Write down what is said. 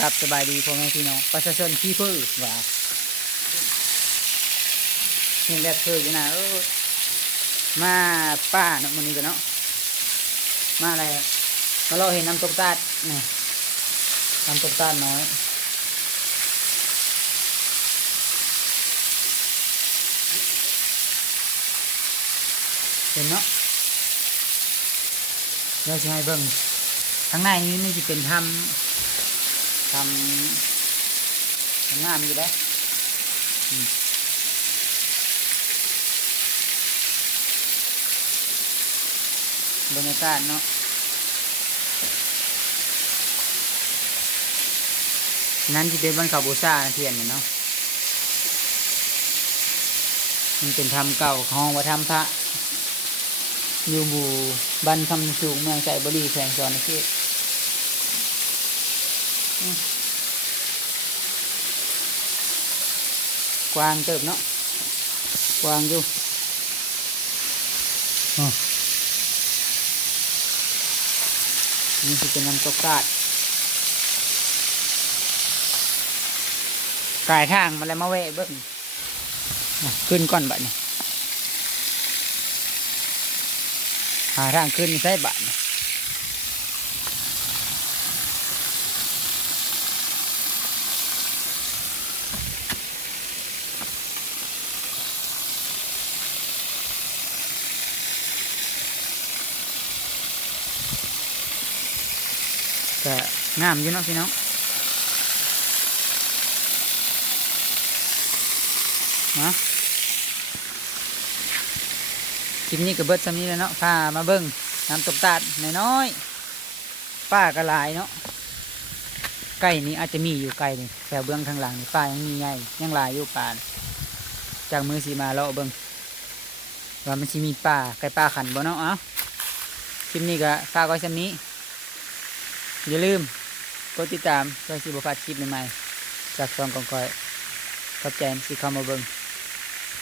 ครับสบายดีพ่อแม่พี่น้องประชาชนที่พื้นว่าเห็นแบบเพื่ออยู่นะมาป้าเนาะมันนี้กันเนาะมาอะไรมาเราเห็นน้ำตกตาดนี่น้ำตกตาดน้อยเห็นเนาะเราจะให้เบิ่งข้างในนี้มันจะเป็นทำงามอยู่แล้วบรรยากาศเนาะนั้นจะเป็นบ้านเก่าโบซ่าเทียนเนาะมันเป็นธรรมเก่าของวัดธรรมพระอยู่หมู่บ้านคำสูงเมืองไสบุรีแขวงสวรรณเขตกวางเติบเนาะกวางอยู่นี่คือเป็นน้ำตกกาดกายทางมาแล้วมาแวะเบิ้งขึ้นก่อนบัดนี่หาทางขึ้นใช่บัดนี่ก็งามอยู่เนาะพี่น้องนะคลิปนี้ก็เบิดซ้ำนี้แล้วเนาะพามาเบิ้งน้ำตกตาดน้อยๆป้าก็หลายเนาะไก่นี้อาจจะมีอยู่ไก่นี่แต่เบื้องทางหลังนี่ป้ายังมีใหญ่ยังหลายอยู่ป่าจากมือสีมาเราเบิ้งว่ามันสิมีป่าไก่ป่าขันบ่เนาะคลิปนี้ก็ฝากไว้ซ้ำนี้อย่าลืมกดติดตามเพื่อสิบ่พลาดคลิปใหม่ๆจากช่องกองกอยขอบใจที่เข้ามาเบิ่ง